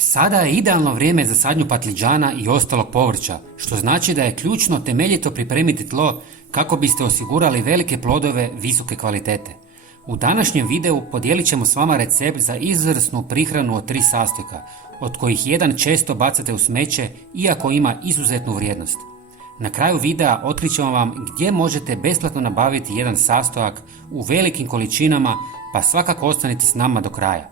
Sada je idealno vrijeme za sadnju patliđana i ostalog povrća, što znači da je ključno temeljito pripremiti tlo kako biste osigurali velike plodove visoke kvalitete. U današnjem videu podijelit ćemo s vama recept za izvrsnu prihranu od 3 sastojka, od kojih jedan često bacate u smeće iako ima izuzetnu vrijednost. Na kraju videa otkrićemo vam gdje možete besplatno nabaviti jedan sastojak u velikim količinama, pa svakako ostanite s nama do kraja.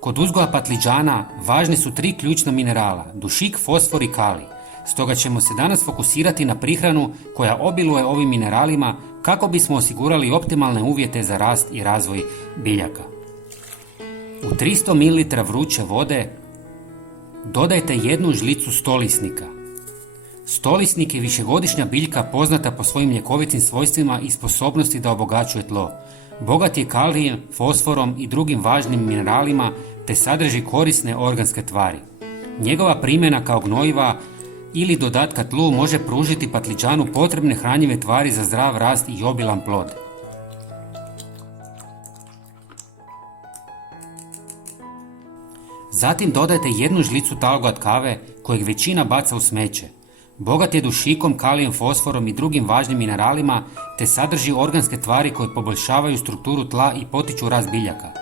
Kod uzgoja patliđana važni su 3 ključna minerala, dušik, fosfor i kalij. Stoga ćemo se danas fokusirati na prihranu koja obiluje ovim mineralima kako bismo osigurali optimalne uvjete za rast i razvoj biljaka. U 300 ml vruće vode dodajte 1 žlicu stolisnika. Stolisnik je višegodišnja biljka poznata po svojim ljekovitim svojstvima i sposobnosti da obogaćuje tlo. Bogat je kalijem, fosforom i drugim važnim mineralima te sadrži korisne organske tvari. Njegova primjena kao gnojiva ili dodatka tlu može pružiti patliđanu potrebne hranjive tvari za zdrav rast i obilan plod. Zatim dodajte 1 žlicu talgot kave kojeg većina baca u smeće. Bogat je dušikom, kalijem, fosforom i drugim važnim mineralima te sadrži organske tvari koje poboljšavaju strukturu tla i potiču rast biljaka.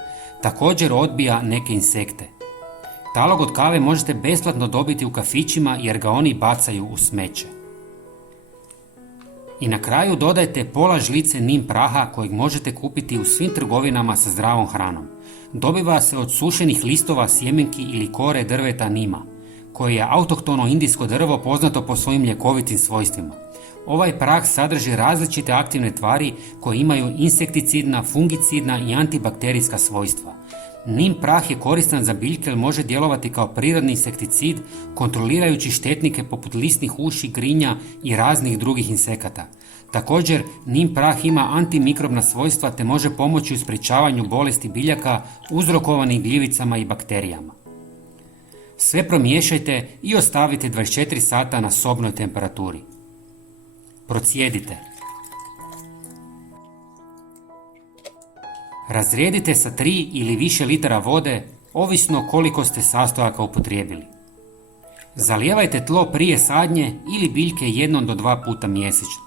Također odbija neke insekte. Talog od kave možete besplatno dobiti u kafićima jer ga oni bacaju u smeće. I na kraju dodajte pola žlice nim praha kojeg možete kupiti u svim trgovinama sa zdravom hranom. Dobiva se od sušenih listova, sjemenki ili kore drveta nima, koje je autohtono indijsko drvo poznato po svojim ljekovitim svojstvima. Ovaj prah sadrži različite aktivne tvari koje imaju insekticidna, fungicidna i antibakterijska svojstva. Nim prah je koristan za biljke jer može djelovati kao prirodni insekticid kontrolirajući štetnike poput lisnih uši, grinja i raznih drugih insekata. Također, nim prah ima antimikrobna svojstva te može pomoći u sprječavanju bolesti biljaka uzrokovanih gljivicama i bakterijama. Sve promiješajte i ostavite 24 sata na sobnoj temperaturi. Procijedite. Razrijedite sa 3 ili više litara vode, ovisno koliko ste sastojaka upotrijebili. Zalijevajte tlo prije sadnje ili biljke 1 do 2 puta mjesečno.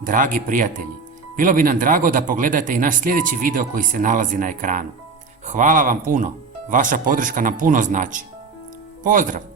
Dragi prijatelji, bilo bi nam drago da pogledate i naš sljedeći video koji se nalazi na ekranu. Hvala vam puno, vaša podrška nam puno znači. Pozdrav!